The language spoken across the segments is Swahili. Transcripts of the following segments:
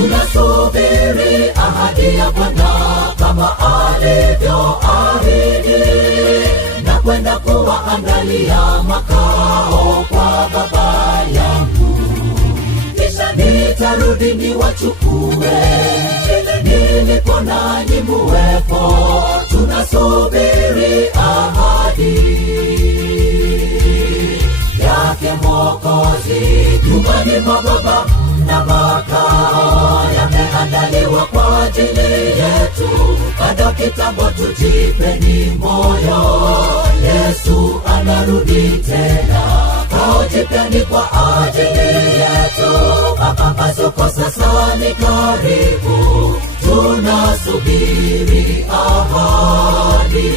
tunasubiri ahadi ya Bwana kama alivyoahidi, na kwenda kuwaandalia makao kwa Baba yangu. Kisha nitarudi niwachukue, niliko nanyi muwepo. Tunasubiri ahadi yake Mwokozi. Nyumbani mwa Baba na makao yameandaliwa kwa ajili yetu. Bado kitambo, tujipeni moyo, Yesu anarudi tena. Kao jipya ni kwa ajili yetu. Mapambazuko sasa ni karibu. Tunasubiri ahadi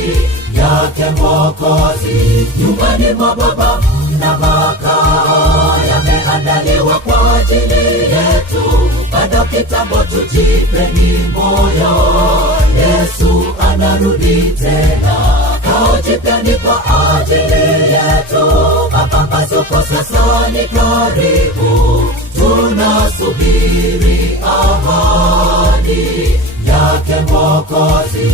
yake Mwokozi. Nyumbani mwa Baba na makao yameandaliwa kwa ajili yetu. Bado kitambo, tujipeni moyo, Yesu anarudi tena. Kao jipya ni kwa ajili yetu. Mapambazuko sasa ni karibu. Tunasubiri ahadi yake Mwokozi.